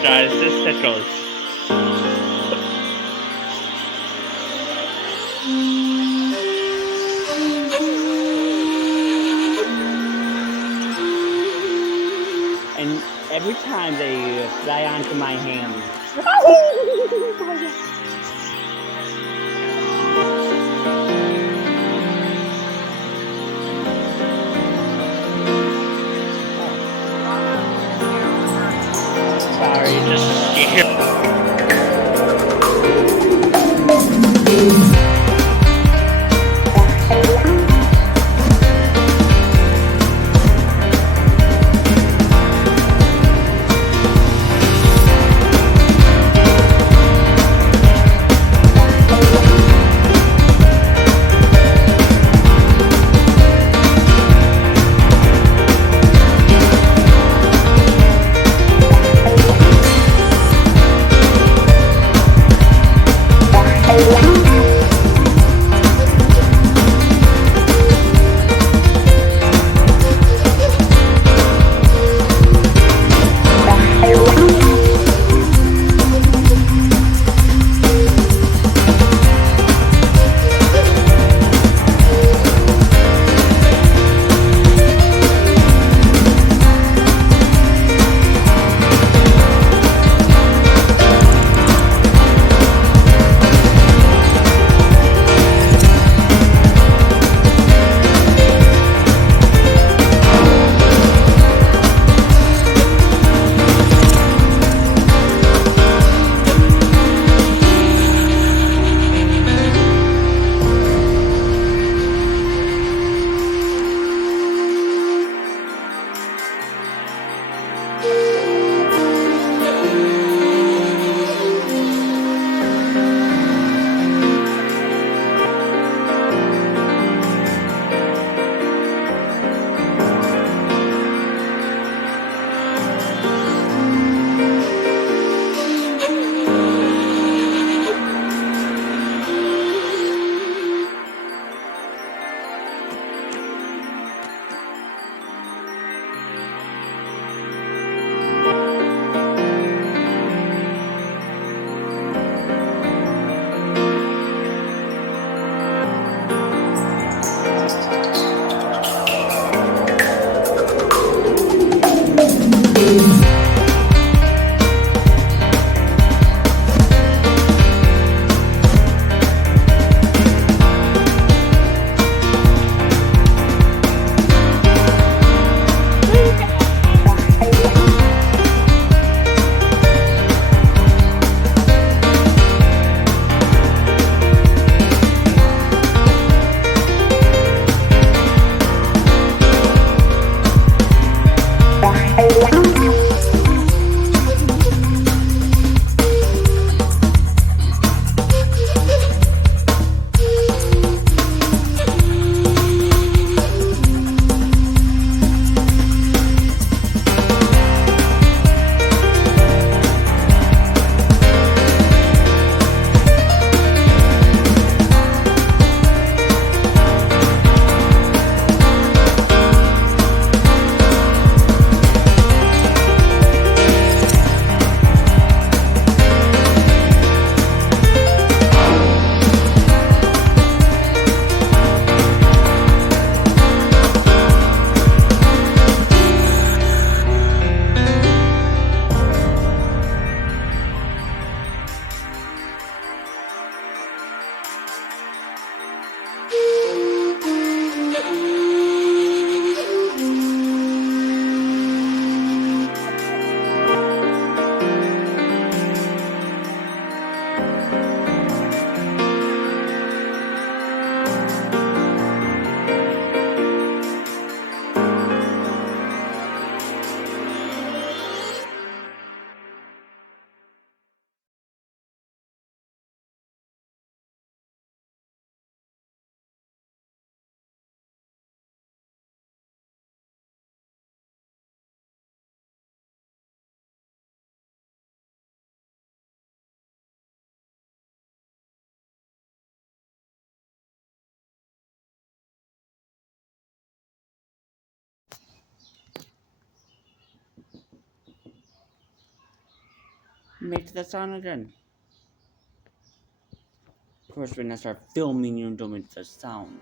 Guys, this tickles. And every time they fly onto my hand. Sorry, just scared. make the sound again. Of course, when I start filming, you don't make the sound.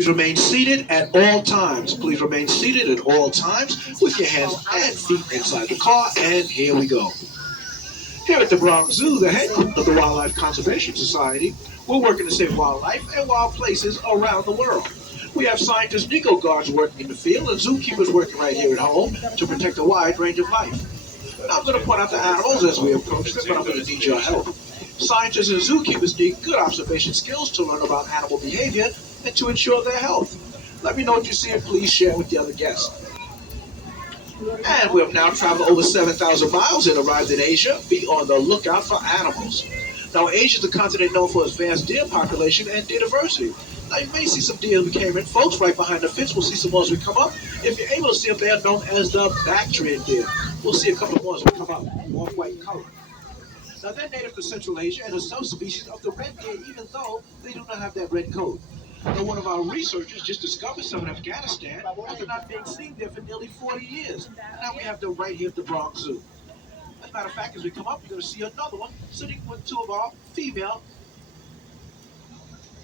Please remain seated at all times. Please remain seated at all times with your hands and feet inside the car. And here we go. Here at the Bronx Zoo, the headquarters of the Wildlife Conservation Society, we're working to save wildlife and wild places around the world. We have scientists, Nico guards working in the field, and zookeepers working right here at home to protect a wide range of life. Now, I'm going to point out the animals as we approach them, but I'm going to need your help. Scientists and zookeepers need good observation skills to learn about animal behavior and to ensure their health. Let me know what you see and please share with the other guests. And we have now traveled over 7,000 miles and arrived in Asia. Be on the lookout for animals. Now, Asia is a continent known for its vast deer population and deer diversity. Now, you may see some deer we came in. Folks, right behind the fence, we'll see some more as we come up. If you're able to see them, they are known as the Bactrian deer. We'll see a couple more as we come up, off-white color. Now, they're native to Central Asia and a subspecies of the red deer, even though they do not have that red coat. Now, one of our researchers just discovered some in Afghanistan after not being seen there for nearly 40 years. Now we have them right here at the Bronx Zoo. As a matter of fact, as we come up, you're going to see another one sitting with two of our female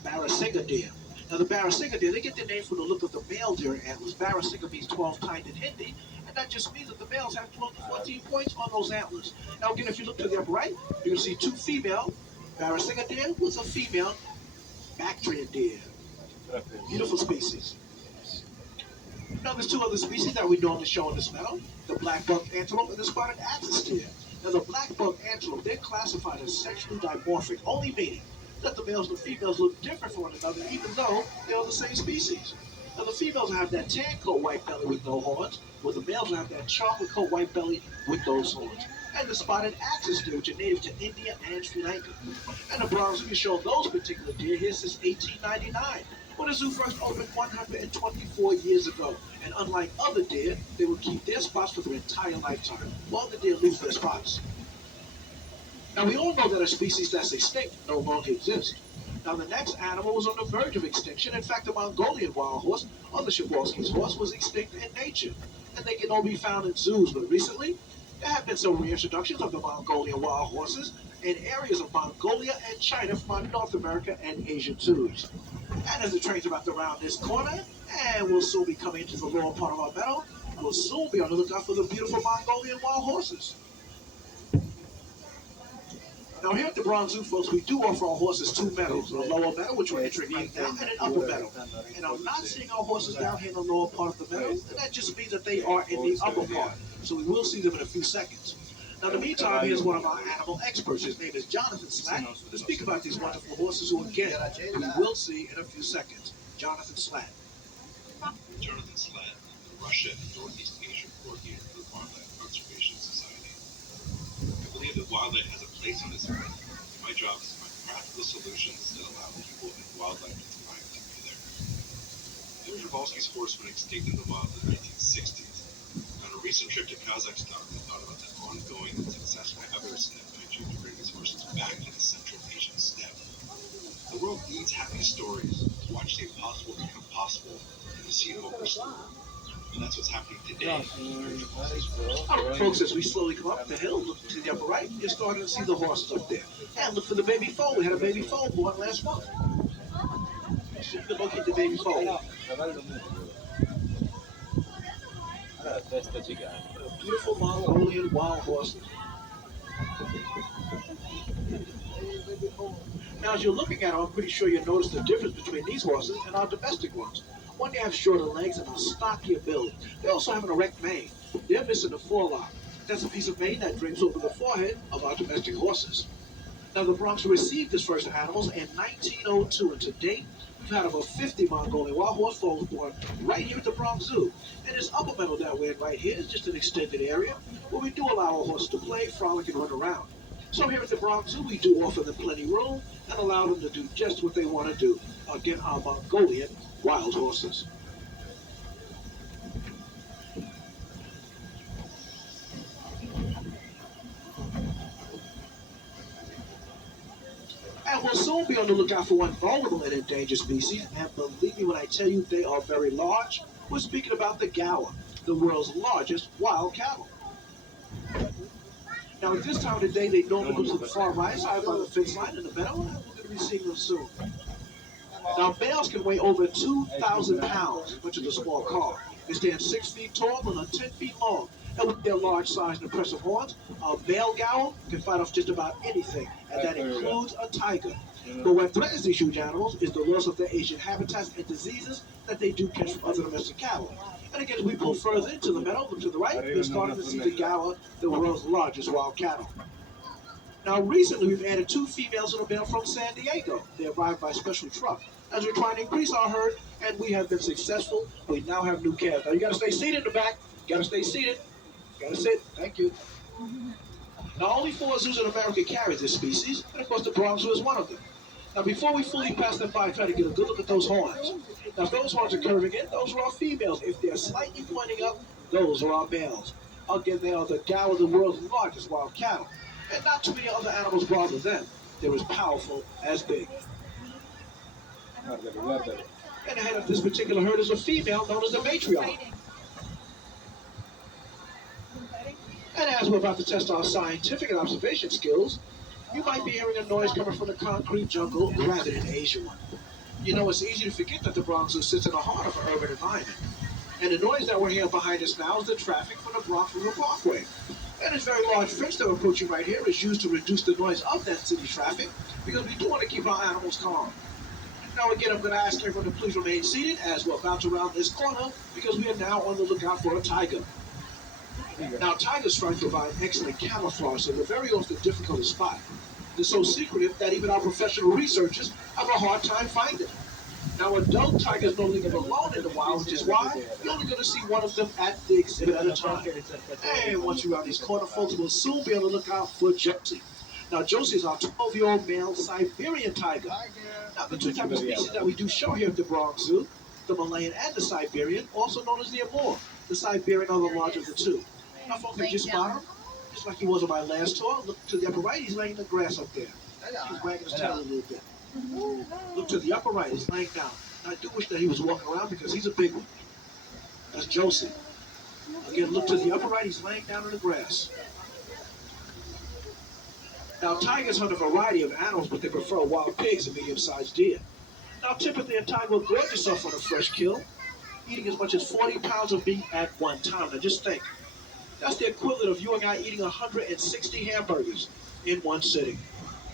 Barasinger deer. Now, the Barasinger deer, they get their name from the look of the male deer antlers. Barasinger means 12 kind in Hindi, and that just means that the males have 12 to 14 points on those antlers. Now, again, if you look to the upper right, you're going to see two female Barasinger deer with a female Bactrian deer. Beautiful species. Now, there's two other species that we normally show in this meadow, the black-bucked antelope and the spotted axis deer. Now, the black-bucked antelope, they're classified as sexually dimorphic, only meaning that the males and the females look different from one another, even though they are the same species. Now, the females will have that tan coat white belly with no horns, while the males will have that chocolate coat white belly with those horns. And the spotted axis deer, which are native to India and Sri Lanka. And the Bronx Zoo shown those particular deer here since 1899. When the zoo first opened 124 years ago. And unlike other deer, they will keep their spots for their entire lifetime, while the deer lose their spots. Now, we all know that a species that's extinct no longer exists. Now, the next animal was on the verge of extinction. In fact, the Mongolian wild horse, or the Przewalski's horse, was extinct in nature. And they can only be found in zoos. But recently, there have been some reintroductions of the Mongolian wild horses in areas of Mongolia and China from our North America and Asian zoos. And as the train's about to round this corner, and we'll soon be coming into the lower part of our meadow, we'll soon be on the lookout for the beautiful Mongolian wild horses. Now, here at the Bronx Zoo, folks, we do offer our horses two meadows, a lower meadow, which we're entering right now, and an upper meadow. And I'm not seeing our horses down here in the lower part of the meadow, and that just means that they are in the upper part. So we will see them in a few seconds. Now, in the meantime, here's one of our animal experts. His name is Jonathan Slack, to speak about these wonderful horses who, again, we will see in a few seconds. Jonathan Slack. Jonathan Slatt, Russia and Northeast Asia coordinator for the Wildlife Conservation Society. I believe that wildlife has a place on this earth. My job is to find practical solutions that allow people and wildlife to thrive together. Bill Przewalski's horse went extinct in the wild in the 1960s. On a recent trip to Kazakhstan, I thought about the ongoing and successful efforts in Asia to bring these horses back to the Central Asian steppe. The world needs happy stories to watch the impossible become possible and to see hope restore. And that's what's happening today. All right, folks, as we slowly come up the hill, look to the upper right, you're starting to see the horses up there. And look for the baby foal. We had a baby foal born last month. So you can locate the baby foal. Beautiful Mongolian wild horses. Now, as you're looking at them, I'm pretty sure you'll notice the difference between these horses and our domestic ones. One, they have shorter legs and a stockier build. They also have an erect mane. They're missing the forelock. That's a piece of mane that drapes over the forehead of our domestic horses. Now, the Bronx received its first animals in 1902, and to date, we've had over 50 Mongolian wild horse foals born right here at the Bronx Zoo. And this upper meadow that we're in right here is just an extended area where we do allow our horses to play, frolic, and run around. So here at the Bronx Zoo, we do offer them plenty of room and allow them to do just what they want to do. Again, our Mongolian wild horses. And we'll soon be on the lookout for one vulnerable and endangered species. And believe me when I tell you they are very large. We're speaking about the gaur, the world's largest wild cattle. Now, at this time of the day, they normally go to the far right side by the fence line in the meadow, and we're going to be seeing them soon. Now, males can weigh over 2,000 pounds, which is a small car. They stand 6 feet tall and are 10 feet long. And with their large size and impressive horns, a male gaul can fight off just about anything, and that includes a tiger. But what threatens these huge animals is the loss of their Asian habitats and diseases that they do catch from other domestic cattle. And again, as we pull further into the meadow, look to the right, we're starting to see the gaul, the world's largest wild cattle. Now, recently, we've added 2 females and a male from San Diego. They arrived by special truck. As we're trying to increase our herd, and we have been successful, we now have new calves. Now, you got to stay seated in the back. You got to stay seated. You got to sit. Thank you. Now, only 4 zoos in America carry this species, and of course, the Bronx Zoo is one of them. Now, before we fully pass them by, try to get a good look at those horns. Now, if those horns are curving in, those are our females. If they're slightly pointing up, those are our males. Again, they are the gaul of the world's largest wild cattle. And not too many other animals bother them. They're as powerful as big. And the head of this particular herd is a female known as the matriarch. And as we're about to test our scientific and observation skills, you might be hearing a noise coming from the concrete jungle rather than the Asian one. You know, it's easy to forget that the Bronx Zoo sits in the heart of an urban environment. And the noise that we're hearing behind us now is the traffic from the Bronx River Parkway. And this very large fence that we're approaching right here is used to reduce the noise of that city traffic because we do want to keep our animals calm. Now again, I'm going to ask everyone to please remain seated as we're about to round this corner because we are now on the lookout for a tiger. Now, tigers try to provide excellent camouflage, so they're very often difficult to spot. They're so secretive that even our professional researchers have a hard time finding them. Now, adult tigers normally live alone in the wild, which is why you're only going to see one of them at the exhibit at a time. And once you round these corner, folks, we'll soon be on the lookout for Josie. Now, Josie is our 12-year-old male Siberian tiger. Now, the 2 types of species that we do show here at the Bronx Zoo, the Malayan and the Siberian, also known as the Amur. The Siberian are the larger of the 2. Now, folks, I just spot him, just like he was on my last tour. Look to the upper right, he's laying in the grass up there. He's wagging his tail a little bit. Look to the upper right, he's laying down. Now, I do wish that he was walking around because he's a big one. That's Josie. Again, look to the upper right, he's laying down in the grass. Now, tigers hunt a variety of animals, but they prefer wild pigs and medium-sized deer. Now, typically, a tiger will gorge itself on a fresh kill, eating as much as 40 pounds of meat at one time. Now, just think. That's the equivalent of you and I eating 160 hamburgers in one sitting.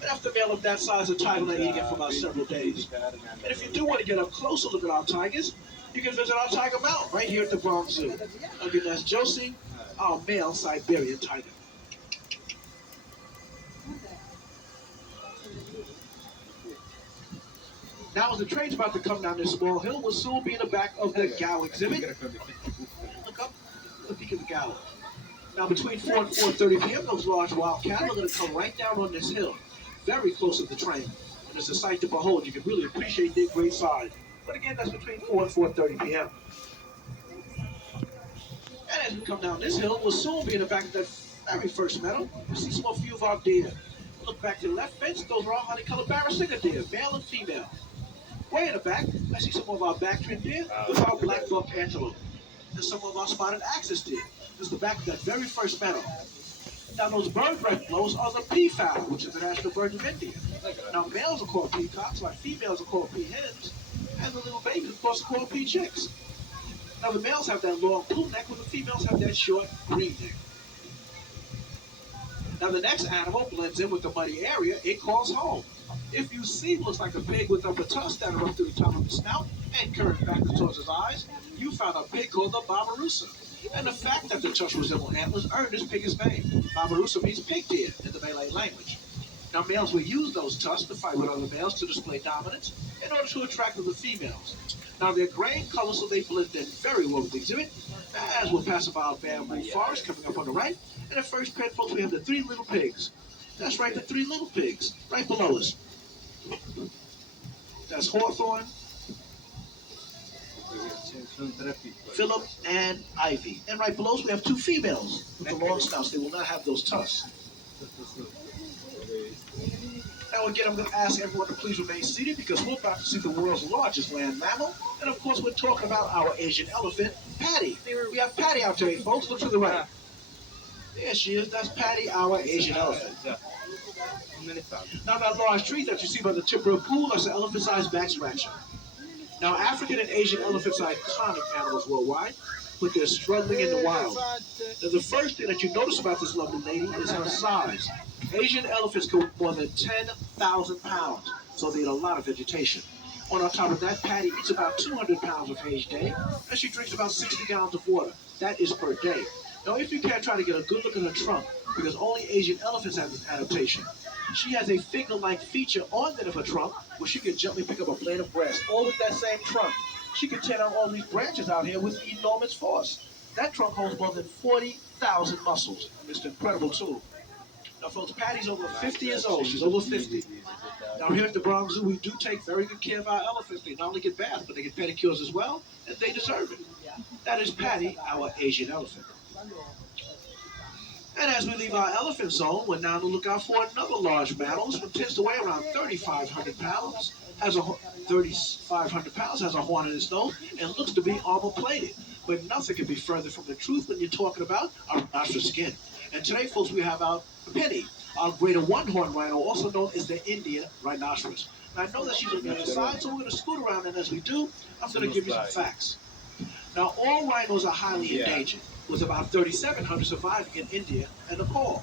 And after a male of that size of tiger, they're eating it for about several days. And if you do want to get a closer look at our tigers, you can visit our Tiger Mountain right here at the Bronx Zoo. Again, that's Josie, our male Siberian tiger. Now, as the train's about to come down this small hill, we'll soon be in the back of the gaul exhibit. Look up, look at the gaul. Now, between 4 and 4:30 p.m., those large wild cattle are going to come right down on this hill, very close to the train. And it's a sight to behold. You can really appreciate their great size. But again, that's between 4 and 4:30 p.m. And as we come down this hill, we'll soon be in the back of that very first meadow. We'll see some few of our deer. Look back to the left fence. Those are our honey-colored Barasinger deer, male and female. Way in the back, I see some of our back-trimmed deer with our black buck antelope. And some of our spotted axis deer. This is the back of that very first meadow. Now, those bird blowers are the peafowl, which is the national bird of India. Now, males are called peacocks, while females are called peahens, and the little babies, of course, are called peachicks. Now, the males have that long blue neck, while the females have that short green neck. Now, the next animal blends in with the muddy area it calls home. If you see what looks like a pig with upper tusks that are up to the top of the snout and curved back towards his eyes, you found a pig called the Barbaroussa. And the fact that the tusk resemble antlers earned this pig his name. Barbaroussa means pig deer in the Malay language. Now, males will use those tusks to fight with other males to display dominance in order to attract other females. Now, they're gray in color, so they blend in very well with the exhibit. As we're passing by our bamboo forest coming up on the right, and the first pen, folks, we have the 3 little pigs. That's right, the 3 little pigs, right below us. That's Hawthorne, Philip, and Ivy. And right below us, we have 2 females with the long snouts. They will not have those tusks. Now, again, I'm going to ask everyone to please remain seated because we're about to see the world's largest land mammal. And, of course, we're talking about our Asian elephant, Patty. We have Patty out there, folks. Look to the right. There she is. That's Patty, our Asian elephant. Now that large tree that you see by the Tipper Pool, that's an elephant-sized back scratcher. Now, African and Asian elephants are iconic animals worldwide, but they're struggling in the wild. Now, the first thing that you notice about this lovely lady is her size. Asian elephants can weigh more than 10,000 pounds, so they eat a lot of vegetation. On top of that, Patty eats about 200 pounds of hay each day, and she drinks about 60 gallons of water. That is per day. Now, if you can't try to get a good look at her trunk, because only Asian elephants have this adaptation, she has a finger-like feature on the end of her trunk where she can gently pick up a blade of grass, all with that same trunk. She can tear down all these branches out here with enormous force. That trunk holds more than 40,000 muscles. It's an incredible tool. Now, folks, Patty's over 50 years old. She's over 50. Now, here at the Bronx Zoo, we do take very good care of our elephants. They not only get baths, but they get pedicures as well, and they deserve it. That is Patty, our Asian elephant. And as we leave our elephant zone, we're now on the lookout for another large mammal. This one tends to weigh around 3,500 pounds, has a 3,500 pounds, has a horn in its nose, and looks to be armor-plated. But nothing can be further from the truth when you're talking about our rhinoceros skin. And today, folks, we have our Penny, our greater one-horn rhino, also known as the Indian rhinoceros. Now, I know that she's on the other side, so we're going to scoot around, and as we do, I'm going to give you some facts. Now, all rhinos are highly endangered, with about 3,700 surviving in India and Nepal.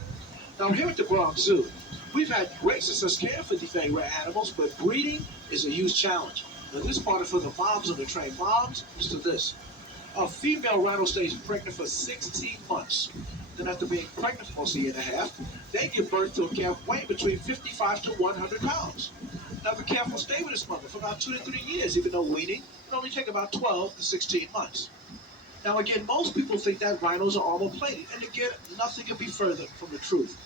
Now, here at the Bronx Zoo, we've had great success caring for these very rare animals, but breeding is a huge challenge. Now, this part is for the moms and the trained moms. Listen to this. A female rhino stays pregnant for 16 months. Then after being pregnant for almost a year and a half, they give birth to a calf weighing between 55 to 100 pounds. Now, the calf will stay with its mother for about 2 to 3 years, even though weaning can only take about 12 to 16 months. Now, again, most people think that rhinos are armor-plated, and again, nothing can be further from the truth.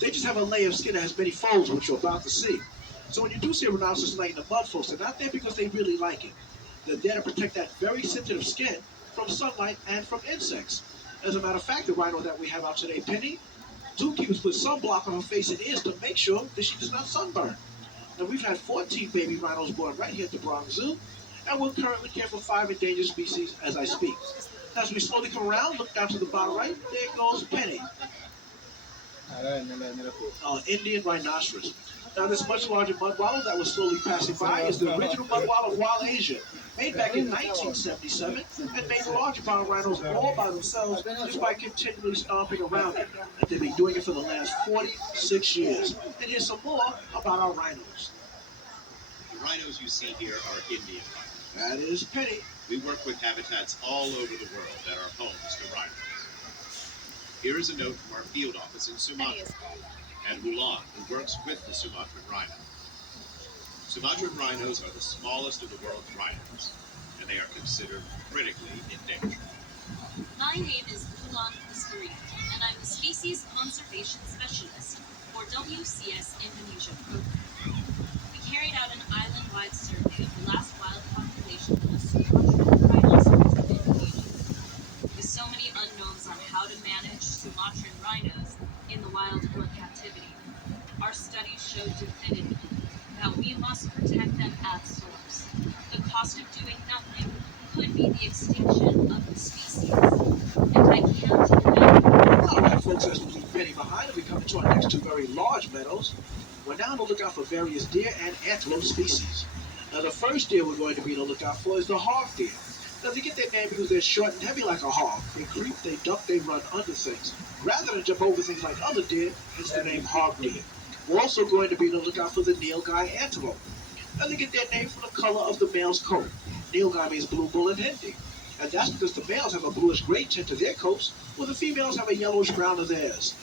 They just have a layer of skin that has many folds, which you're about to see. So when you do see a rhinoceros laying in the mud, folks, they're not there because they really like it. They're there to protect that very sensitive skin from sunlight and from insects. As a matter of fact, the rhino that we have out today, Penny, zookeepers put sunblock on her face and ears to make sure that she does not sunburn. Now, we've had 14 baby rhinos born right here at the Bronx Zoo, and we're currently caring for 5 endangered species as I speak. As we slowly come around, look down to the bottom right, there goes Penny, Indian rhinoceros. Now, this much larger mud wallow that was slowly passing by is the original mud wallow of Wild Asia, made back in 1977, and made large brown rhinos all by themselves just by continually stomping around it. And they've been doing it for the last 46 years. And here's some more about our rhinos. The rhinos you see here are Indian rhinos. That is Penny. We work with habitats all over the world that are homes to rhinos. Here is a note from our field office in Sumatra, and Mulan, who works with the Sumatran rhino. Sumatran rhinos are the smallest of the world's rhinos, and they are considered critically endangered. My name is Mulan Kusturi, and I'm the Species Conservation Specialist for WCS Indonesia program. We carried out an island-wide survey of the last wild population of Sumatran rhinoceros in Indonesia. With so many unknowns on how to manage Sumatran rhinos in the wild or captivity, our studies showed definitively that we must protect them at source. The cost of doing nothing could be the extinction of the species, and I can't imagine. All right, folks, as we leave Penny behind and we come into our next 2 very large meadows, we're now on the lookout for various deer and antelope species. Now, the first deer we're going to be on the lookout for is the hog deer. Now, they get their name because they're short and heavy like a hog. They creep, they duck, they run under things. Rather than jump over things like other deer, hence the name hog deer. We're also going to be on the lookout for the Nilgai antelope. Now, they get their name from the color of the male's coat. Nilgai means blue bull in Hindi. And that's because the males have a bluish-gray tint to their coats, while the females have a yellowish-brown to theirs.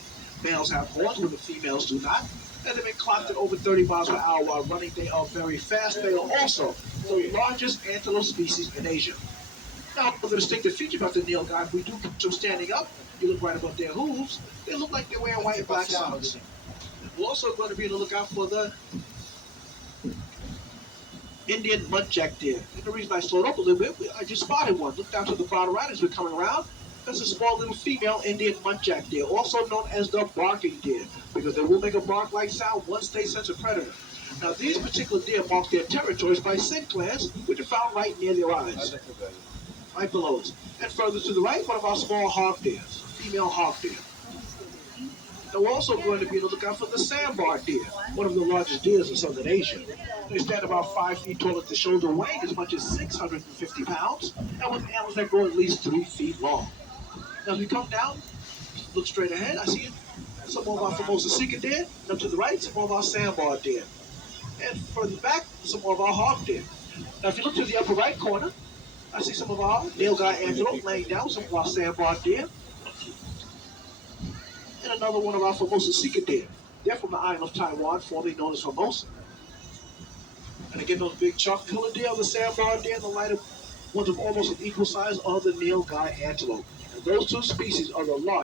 Males have horns, while the females do not. And they've been clocked at over 30 miles per hour while running. They are very fast. They are also the largest antelope species in Asia. Now, the distinctive feature about the Nilgai, if we do put them standing up, you look right above their hooves, they look like they're wearing white and black socks. We're also going to be on the lookout for the Indian muntjac deer. And the reason I slowed up a little bit, I just spotted one. Look down to the bottom right as we're coming around. That's a small little female Indian muntjac deer, also known as the barking deer, because they will make a bark-like sound once they sense a predator. Now, these particular deer mark their territories by scent glands, which are found right near their eyes, right below us. And further to the right, one of our small hog deer, female hog deer. Now we're also going to be on the lookout for the sandbar deer, one of the largest deers in southern Asia. They stand about 5 feet tall at the shoulder, weighing as much as 650 pounds, and with antlers that grow at least 3 feet long. Now as we come down, look straight ahead, I see some more of our Formosa sika deer, and up to the right, some more of our sandbar deer. And further back, some more of our hog deer. Now if you look to the upper right corner, I see some of our nilgai antelope laying down, some of our sandbar deer, and another one of our Formosa sika deer. They're from the island of Taiwan, formerly known as Formosa. And again, those big chalk-colored deer, the sandbar deer, and the lighter ones of almost an equal size are the nilgai antelope. And those two species are the largest.